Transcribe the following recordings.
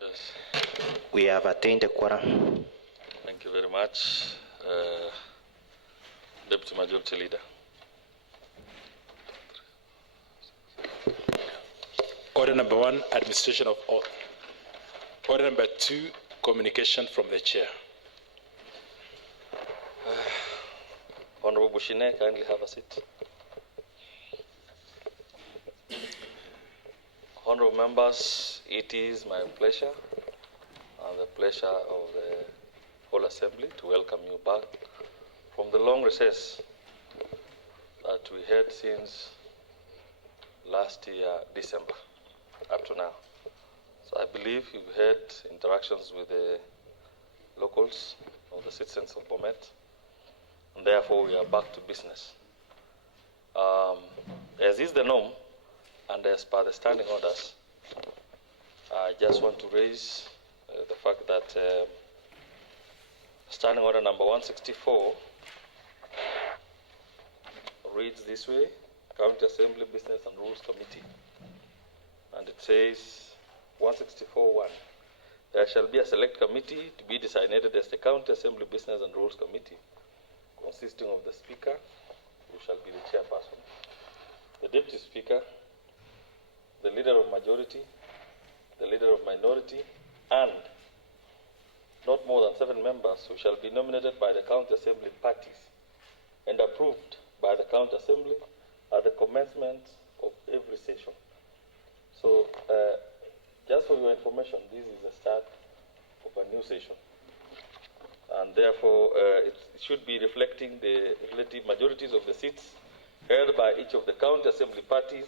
Yes. We have attained a quorum. Thank you very much, Deputy Majority Leader. Order number 1, administration of oath. Order number 2, communication from the chair. Honorable Bushine, kindly have a seat. Honorable members, it is my pleasure and the pleasure of the whole assembly to welcome you back from the long recess that we had since last year, December, up to now. So I believe you've had interactions with the locals or the citizens of BOMET, and therefore we are back to business. As is the norm, and as per the standing orders, I just want to raise the fact that standing order number 164 reads this way: County Assembly Business and Rules Committee. And it says 164.1, there shall be a select committee to be designated as the County Assembly Business and Rules Committee, consisting of the Speaker, who shall be the chairperson, the Deputy Speaker, the Leader of Majority, the Leader of Minority, and not more than 7 members who shall be nominated by the County Assembly parties and approved by the County Assembly at the commencement of every session. So, just for your information, this is the start of a new session. And therefore, it should be reflecting the relative majorities of the seats held by each of the County Assembly parties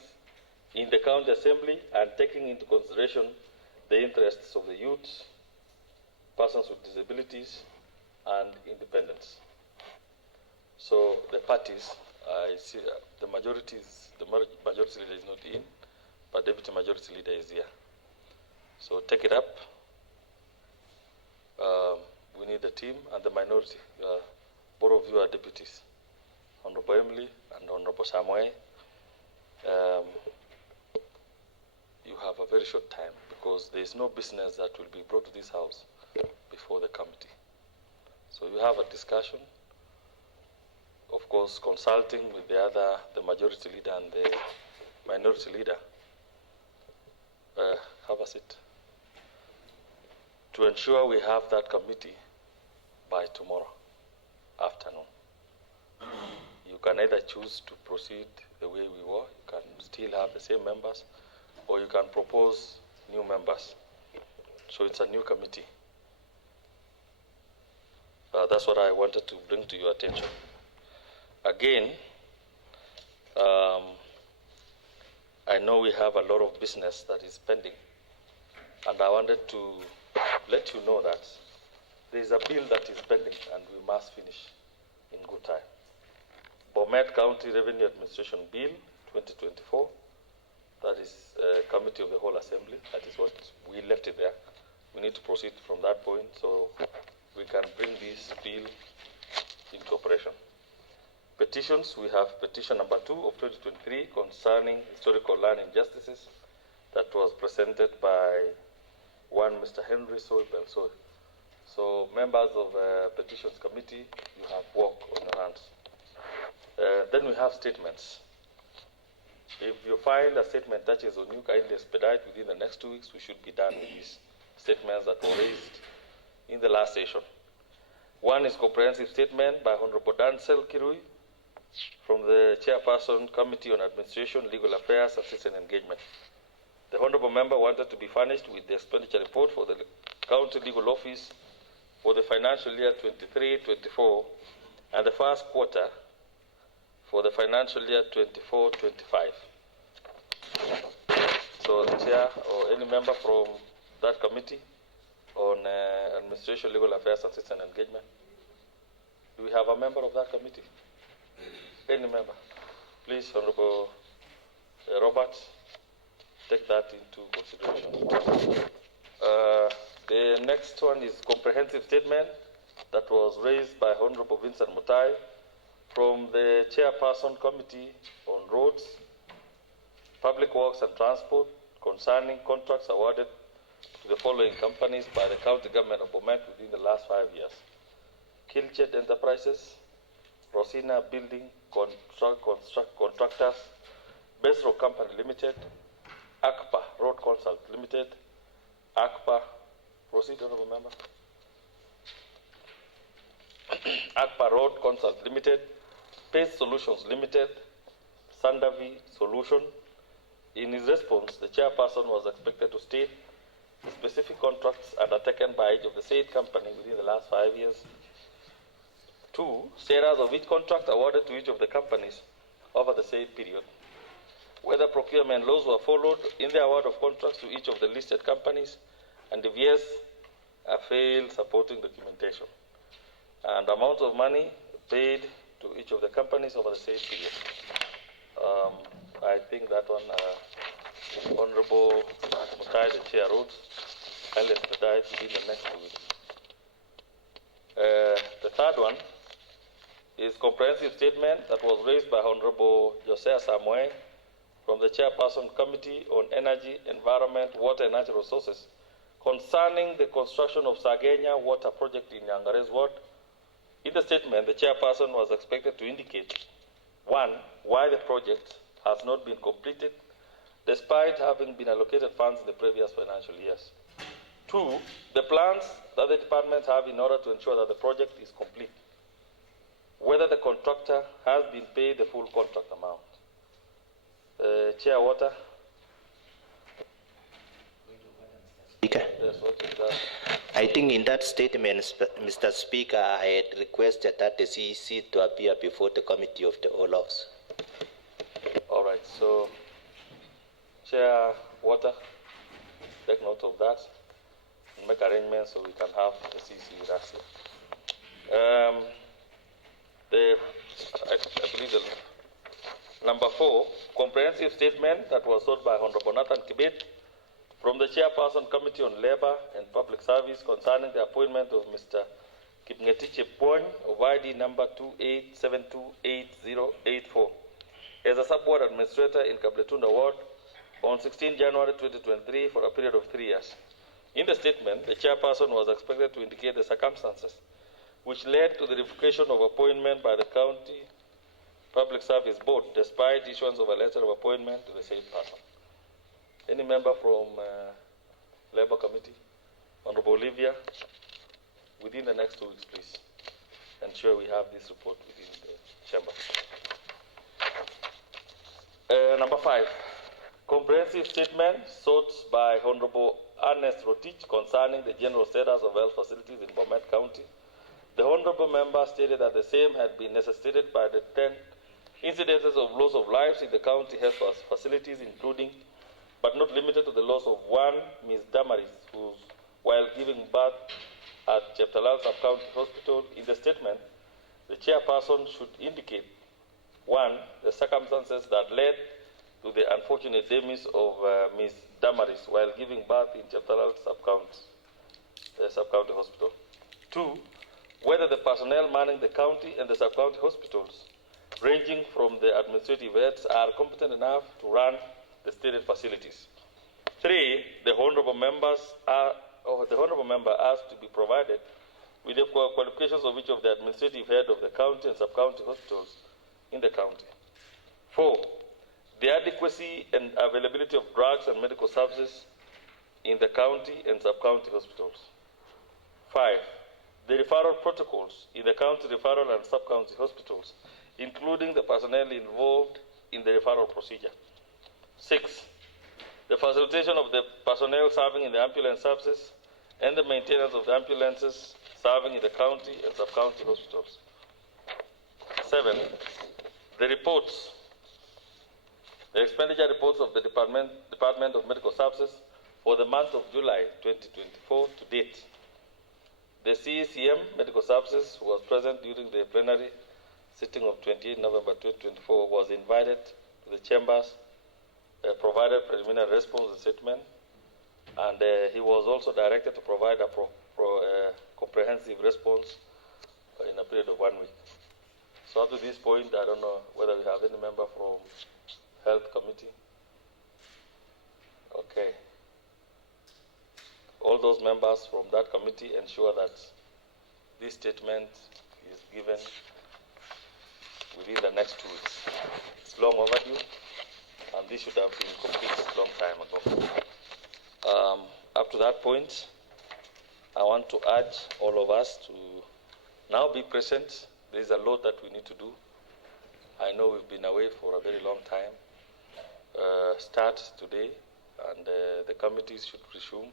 in the County Assembly, and taking into consideration the interests of the youth, persons with disabilities, and independents. So the parties, I see the majority leader is not in, but Deputy Majority Leader is here. So take it up. We need the team and the minority. Both of you are deputies, Honorable Emily and Honorable Samuel. You have a very short time because there is no business that will be brought to this house before the committee. So you have a discussion, of course, consulting with the majority leader and the minority leader. Have a seat. To ensure we have that committee by tomorrow afternoon. You can either choose to proceed the way we were, you can still have the same members, or you can propose new members. So it's a new committee. That's what I wanted to bring to your attention. Again, I know we have a lot of business that is pending, and I wanted to let you know that there is a bill that is pending and we must finish in good time. BOMET County Revenue Administration Bill 2024. That is Committee of the Whole Assembly. That is what we left it there. We need to proceed from that point so we can bring this bill into operation. Petitions, we have petition number 2 of 2023 concerning historical land injustices that was presented by one Mr. Henry Soibel. So members of Petitions Committee, you have work on your hands. Then we have statements. If you find a statement touches on you, kindly expedite within the next 2 weeks. We should be done with these statements that were raised in the last session. One is comprehensive statement by Honorable Dancel Kirui from the Chairperson Committee on Administration, Legal Affairs and Citizen Engagement. The Honorable Member wanted to be furnished with the expenditure report for the County Legal Office for the financial year 23-24 and the first quarter for the financial year 24-25. So the Chair or any member from that committee on Administration, Legal Affairs and Citizen Engagement. Do we have a member of that committee? Any member? Please, Honorable Robert, take that into consideration. The next one is comprehensive statement that was raised by Honorable Vincent Mutai from the Chairperson Committee on Roads, Public Works and Transport concerning contracts awarded to the following companies by the county government of BOMET within the last 5 years: Kilched Enterprises, Rosina Building Contractors, Besro Company Limited, ACPA Road Consult Limited, ACPA, proceed, honorable member. ACPA Road Consult Limited, Pace Solutions Limited, Sandavi Solution. In his response, the chairperson was expected to state the specific contracts undertaken by each of the said company within the last 5 years. 2, status of each contract awarded to each of the companies over the said period. Whether procurement laws were followed in the award of contracts to each of the listed companies, and if yes, a failed supporting documentation. And amounts of money paid to each of the companies over the same period. I think that one, Honorable Mutai, the Chair, wrote, I'll expedite within the next 2 weeks. The third one is comprehensive statement that was raised by Honorable Josiah Samoe from the Chairperson Committee on Energy, Environment, Water and Natural Resources concerning the construction of Sagenya Water Project in Yangares Ward. In the statement, the chairperson was expected to indicate, 1, why the project has not been completed despite having been allocated funds in the previous financial years. 2, the plans that the departments have in order to ensure that the project is complete. Whether the contractor has been paid the full contract amount. Chair Water. Speaker. Yes, what is that? I think in that statement, Mr. Speaker, I had requested that the CEC to appear before the Committee of the Olafs. All right, so Chair Water, take note of that and make arrangements so we can have the CEC with us here. I believe the number 4, comprehensive statement that was sought by Honorable Nathan Kibet from the Chairperson Committee on Labor and Public Service concerning the appointment of Mr. Kipngetiche Pony of ID number 28728084 as a sub-ward administrator in Kabletunda Ward on 16 January 2023 for a period of 3 years. In the statement, the chairperson was expected to indicate the circumstances which led to the revocation of appointment by the County Public Service Board despite issuance of a letter of appointment to the same person. Any member from Labour Committee? Honorable Olivia, within the next 2 weeks, please. Ensure we have this report within the chamber. Number 5, comprehensive statement sought by Honorable Ernest Rotich concerning the general status of health facilities in BOMET County. The Honorable member stated that the same had been necessitated by the 10 incidences of loss of lives in the county health facilities, including but not limited to the loss of 1 Ms. Damaris, who, while giving birth at Cheptalal Sub-County Hospital. In the statement, the chairperson should indicate, 1, the circumstances that led to the unfortunate demise of Ms. Damaris while giving birth in Cheptalal Sub-County Hospital. 2, whether the personnel manning the county and the sub-county hospitals, ranging from the administrative heads, are competent enough to run the stated facilities. 3, the honorable member asked to be provided with the qualifications of each of the administrative head of the county and sub-county hospitals in the county. 4, the adequacy and availability of drugs and medical services in the county and sub-county hospitals. 5, the referral protocols in the county referral and sub-county hospitals, including the personnel involved in the referral procedure. 6, the facilitation of the personnel serving in the ambulance services and the maintenance of the ambulances serving in the county and sub-county hospitals. 7, the reports, the expenditure reports of the Department of Medical Services for the month of July 2024 to date. The CECM Medical Services, who was present during the plenary sitting of 28 November 2024, was invited to the chambers, provided preliminary response to the statement, and he was also directed to provide a comprehensive response in a period of 1 week. So up to this point, I don't know whether we have any member from Health Committee. Okay. all those members from that committee ensure that this statement is given within the next 2 weeks. It's long overdue, and this should have been completed a long time ago. Up to that point, I want to urge all of us to now be present. There is a lot that we need to do. I know we've been away for a very long time. Start today, and the committees should resume,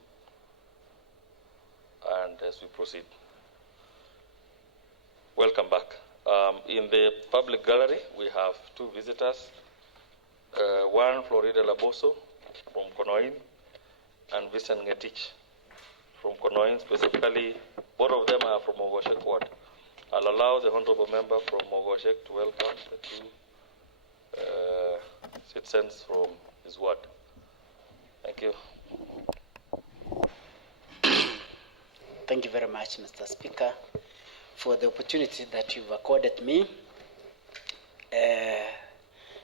and as we proceed. Welcome back. In the public gallery, we have 2 visitors. One, Florida Laboso from Konoin, and Vincent Ngetich from Konoin, specifically. Both of them are from Mogoshek Ward. I'll allow the honorable member from Mogoshek to welcome the 2 citizens from his ward. Thank you. Thank you very much, Mr. Speaker, for the opportunity that you've accorded me,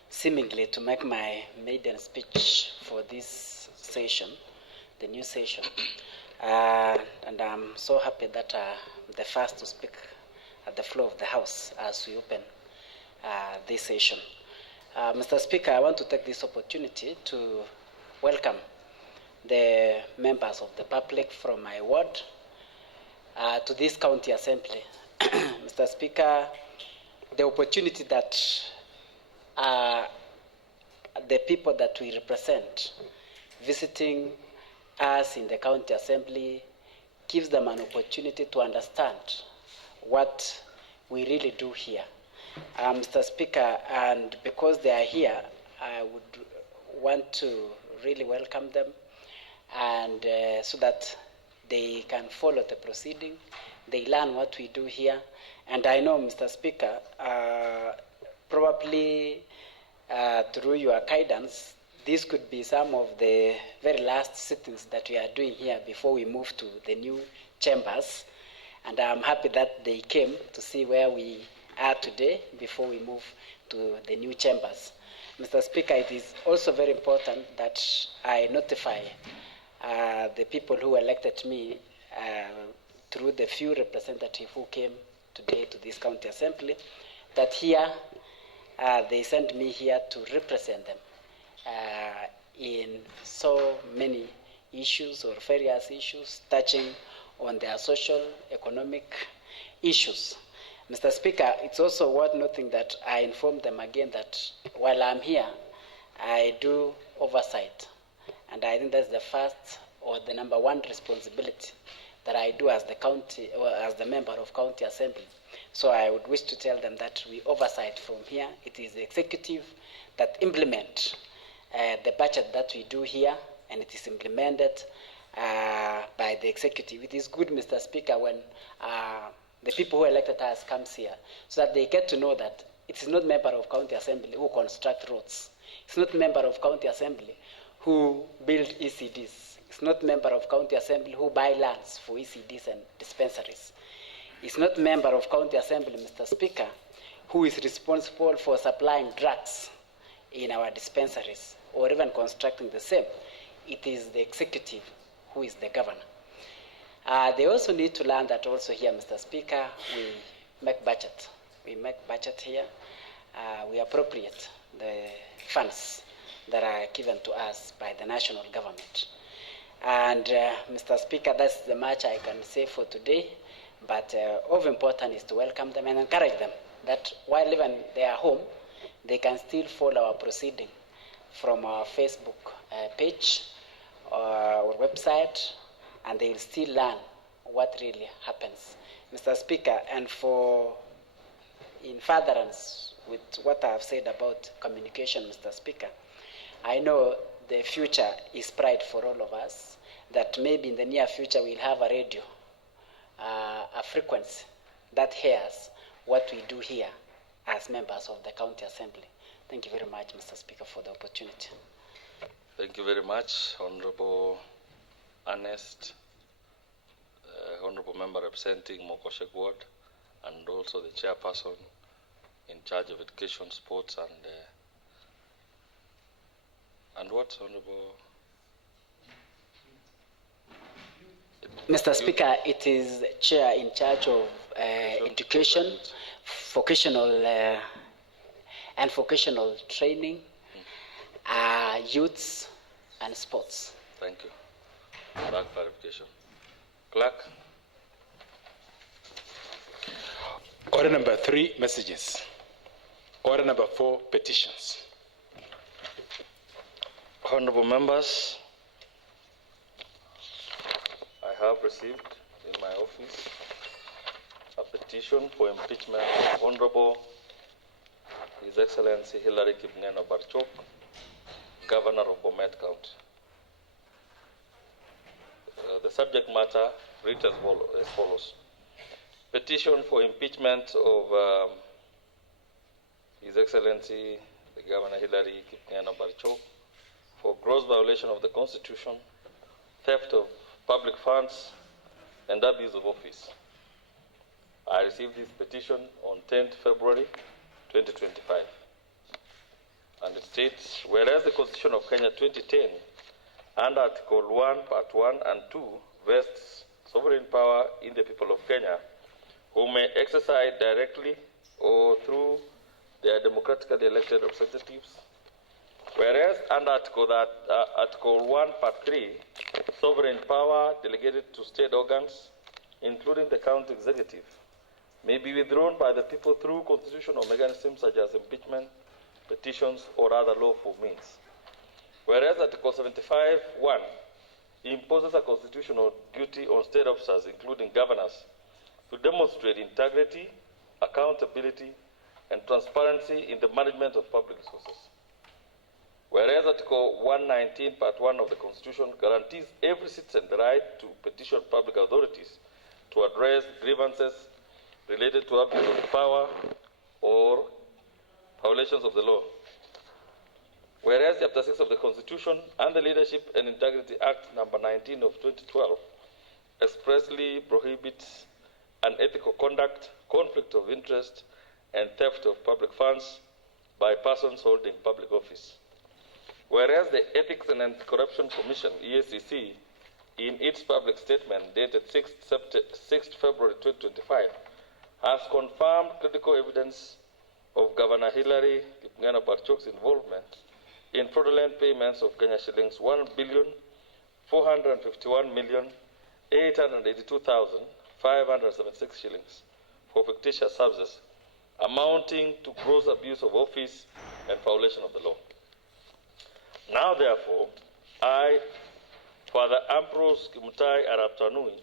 seemingly to make my maiden speech for this session, the new session. And I'm so happy that I'm the first to speak at the floor of the House as we open this session. Mr. Speaker, I want to take this opportunity to welcome the members of the public from my ward to this county assembly. Mr. Speaker, the opportunity that the people that we represent visiting us in the county assembly gives them an opportunity to understand what we really do here. Mr. Speaker, and because they are here, I would want to really welcome them, and so that they can follow the proceeding, they learn what we do here. And I know, Mr. Speaker, probably through your guidance, this could be some of the very last sittings that we are doing here before we move to the new chambers. And I'm happy that they came to see where we are today before we move to the new chambers. Mr. Speaker, it is also very important that I notify the people who elected me through the few representatives who came today to this county assembly, that here they sent me here to represent them in so many issues or various issues touching on their social, economic issues. Mr. Speaker, it's also worth noting that I informed them again that while I'm here, I do oversight. And I think that's the first or the number 1 responsibility that I do as the county or as the member of county assembly. So I would wish to tell them that we oversight from here. It is the executive that implement the budget that we do here, and it is implemented by the executive. It is good, Mr. Speaker, when the people who elected us comes here, so that they get to know that it is not member of county assembly who construct roads. It's not member of county assembly who build ECDs. It's not member of county assembly who buy lands for ECDs and dispensaries. It's not member of county assembly, Mr. Speaker, who is responsible for supplying drugs in our dispensaries or even constructing the same. It is the executive who is the governor. They also need to learn that also here, Mr. Speaker, we make budget. We make budget here. We appropriate the funds that are given to us by the national government. And Mr. Speaker, that's the much I can say for today. But of importance is to welcome them and encourage them that while even they are home, they can still follow our proceeding from our Facebook page or website, and they will still learn what really happens. Mr. Speaker, and in furtherance with what I have said about communication, Mr. Speaker, I know the future is bright for all of us, that maybe in the near future we'll have a radio, a frequency that hears what we do here as members of the county assembly. Thank you very much, Mr. Speaker, for the opportunity. Thank you very much, Honorable Ernest, Honorable Member representing Mokoshek Ward, and also the chairperson in charge of education, sports, and what, Honorable? Mr. Speaker, it is chair in charge of education, vocational and vocational training, youths, and sports. Thank you. That clarification. Clerk. Order number 3, messages. Order number 4, petitions. Honorable members, I have received in my office a petition for impeachment of Honorable His Excellency Hilary Kipngeno Barchok, Governor of BOMET County. The subject matter reads as follows. Petition for impeachment of His Excellency the Governor Hilary Kipngeno Barchok for gross violation of the Constitution, theft of public funds, and abuse of office. I received this petition on 10th February 2025. And it states, whereas the Constitution of Kenya 2010 and Article 1, Part 1 and 2 vests sovereign power in the people of Kenya, who may exercise directly or through their democratically elected representatives. Whereas under Article 1, Part 3, sovereign power delegated to state organs, including the county executive, may be withdrawn by the people through constitutional mechanisms such as impeachment, petitions, or other lawful means. Whereas Article 75(1) imposes a constitutional duty on state officers, including governors, to demonstrate integrity, accountability, and transparency in the management of public resources. Whereas Article 119, Part 1 of the Constitution guarantees every citizen the right to petition public authorities to address grievances related to abuse of power or violations of the law. Whereas Chapter 6 of the Constitution and the Leadership and Integrity Act number 19 of 2012 expressly prohibits unethical conduct, conflict of interest, and theft of public funds by persons holding public office. Whereas the Ethics and Anti-Corruption Commission, EACC, in its public statement dated 6th February 2025, has confirmed critical evidence of Governor Hilary Kipngeno Barchok's involvement in fraudulent payments of Kenya shillings 1,451,882,576 shillings for fictitious services, amounting to gross abuse of office and violation of the law. Now, therefore, I, Father Ambrose Kimutai Arap Tanui,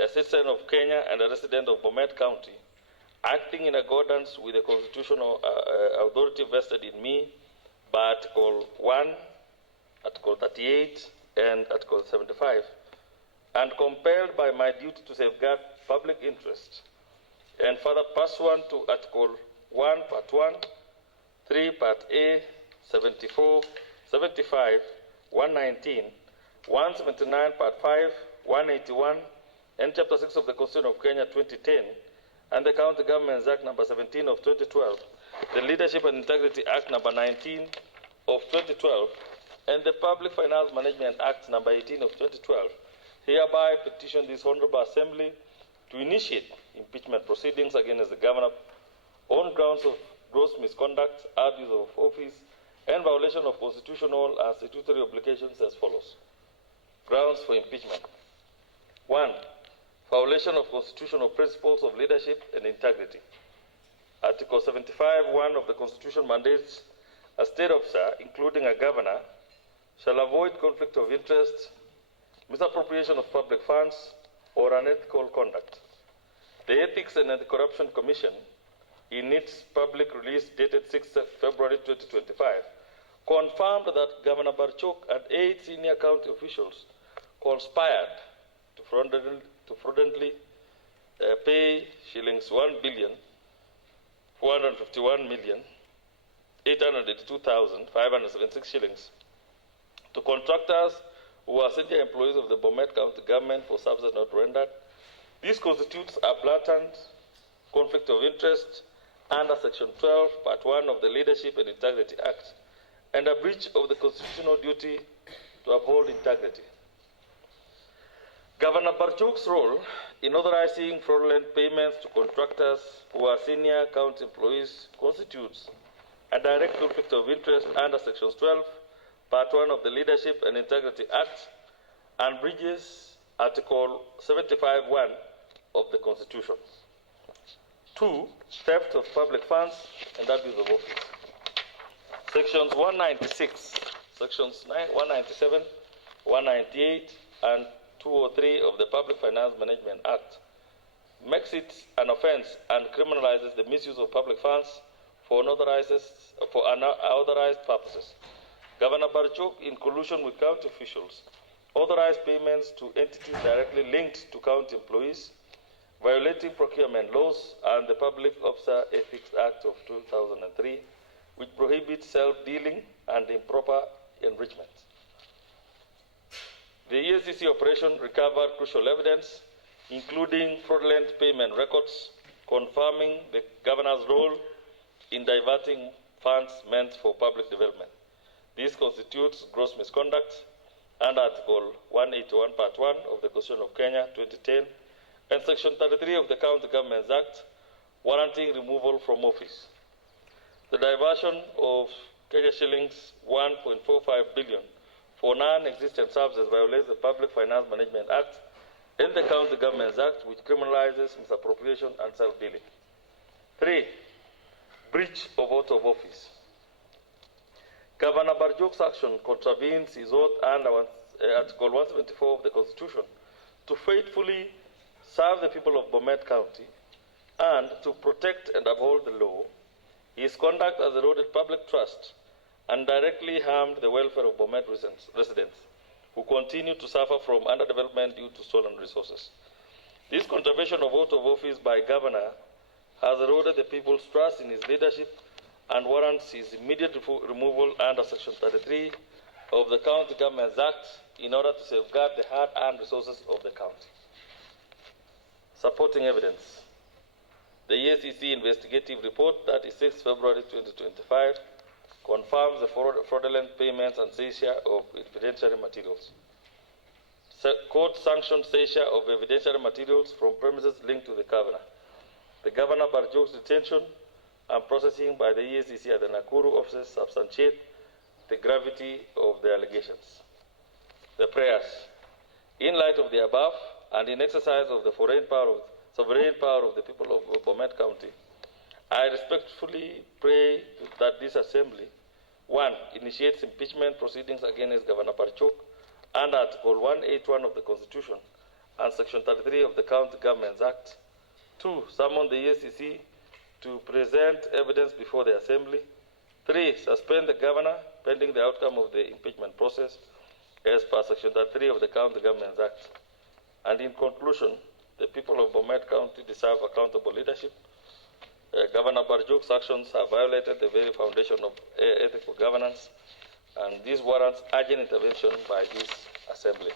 a citizen of Kenya and a resident of Bomet County, acting in accordance with the constitutional authority vested in me by Article 1, Article 38, and Article 75, and compelled by my duty to safeguard public interest, and further pursuant to Article 1, Part 1, 3, Part A, 74, 75, 119, 179, Part 5, 181, and Chapter 6 of the Constitution of Kenya 2010, and the County Governments Act number 17 of 2012, the Leadership and Integrity Act number 19 of 2012, and the Public Finance Management Act number 18 of 2012, hereby petition this Honorable Assembly to initiate impeachment proceedings against the Governor on grounds of gross misconduct, abuse of office, and violation of constitutional and statutory obligations as follows. Grounds for impeachment. 1. Violation of constitutional principles of leadership and integrity. Article 75(1) of the Constitution mandates a state officer, including a governor, shall avoid conflict of interest, misappropriation of public funds, or unethical conduct. The Ethics and Anti-Corruption Commission, in its public release dated 6th February 2025, confirmed that Governor Barchok and 8 senior county officials conspired to fraudulently pay shillings 1,451,882,576 shillings to contractors who are senior employees of the Bomet County government for services not rendered. This constitutes a blatant conflict of interest under Section 12, Part 1 of the Leadership and Integrity Act, and a breach of the constitutional duty to uphold integrity. Governor Barchuk's role in authorizing fraudulent payments to contractors who are senior county employees constitutes a direct conflict of interest under Sections 12, Part 1 of the Leadership and Integrity Act and breaches Article 75(1) of the Constitution. 2. Theft of public funds and abuse of office. Sections 196, Sections 197, 198, and 203 of the Public Finance Management Act makes it an offense and criminalizes the misuse of public funds for unauthorized purposes. Governor Barchuk, in collusion with county officials, authorized payments to entities directly linked to county employees, violating procurement laws and the Public Officer Ethics Act of 2003, which prohibits self-dealing and improper enrichment. The ESCC operation recovered crucial evidence, including fraudulent payment records, confirming the governor's role in diverting funds meant for public development. This constitutes gross misconduct under Article 181, Part 1 of the Constitution of Kenya, 2010, and Section 33 of the County Governments Act, warranting removal from office. The diversion of Kenya shillings 1.45 billion for non-existent services violates the Public Finance Management Act and the County Governments Act, which criminalizes misappropriation and self-dealing. 3. Breach of oath of office. Governor Barchuk's action contravenes his oath under Article 174 of the Constitution to faithfully serve the people of BOMET County and to protect and uphold the law. His conduct has eroded public trust and directly harmed the welfare of BOMET residents who continue to suffer from underdevelopment due to stolen resources. This contravention of oath of office by Governor has eroded the people's trust in his leadership and warrants his immediate removal under Section 33 of the County Governments Act in order to safeguard the hard-earned resources of the county. Supporting evidence. The ESCC investigative report that is 6 February 2025 confirms the fraudulent payments and seizure of evidentiary materials. Court-sanctioned seizure of evidentiary materials from premises linked to the governor. The Governor Barchuk's detention and processing by the ESCC at the Nakuru offices substantiate the gravity of the allegations. The prayers. In light of the above, and in exercise of the sovereign power of the people of BOMET County, I respectfully pray that this Assembly, 1. Initiates impeachment proceedings against Governor Barchuk under Article 181 of the Constitution and Section 33 of the County Governments Act. 2. Summon the ESCC to present evidence before the Assembly. 3. Suspend the Governor pending the outcome of the impeachment process as per Section 33 of the County Governments Act. And in conclusion, the people of BOMET County deserve accountable leadership. Governor Barchuk's actions have violated the very foundation of ethical governance, and this warrants urgent intervention by this Assembly.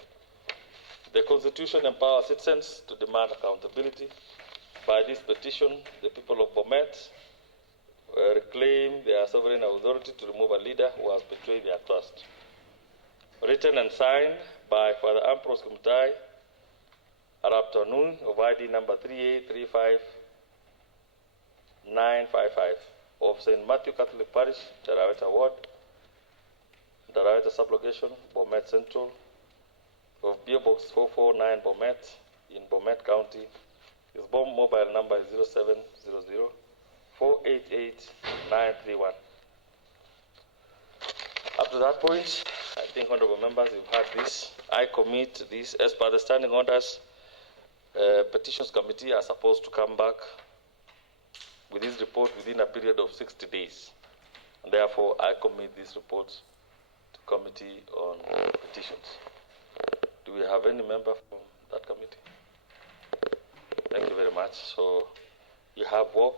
The Constitution empowers citizens to demand accountability. By this petition, the people of BOMET reclaim their sovereign authority to remove a leader who has betrayed their trust. Written and signed by Father Ambrose Kumutai, Arab Tanun of ID number 3835955 of St. Matthew Catholic Parish, Taraweta Ward, Taraweta Sublocation, Bomet Central, of PO Box 449 Bomet in Bomet County. His mobile number is 0700 488 931. Up to that point, I think, honorable members, you've heard this. I commit this as per the standing orders. Petitions Committee are supposed to come back with this report within a period of 60 days. And therefore, I commit this report to Committee on Petitions. Do we have any member from that committee? Thank you very much. So you have work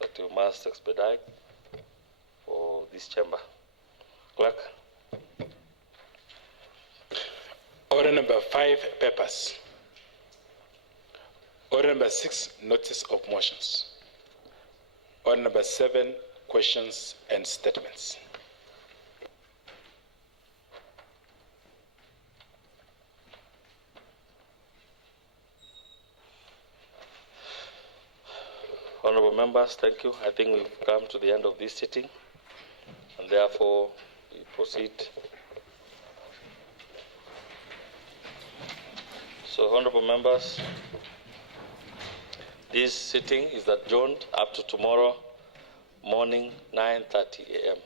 that you must expedite for this chamber. Clerk. Order number 5, papers. Order number 6, notice of motions. Order number 7, questions and statements. Honorable members, thank you. I think we've come to the end of this sitting, and therefore we proceed. So, honorable members, this sitting is adjourned up to tomorrow morning, 9:30 a.m.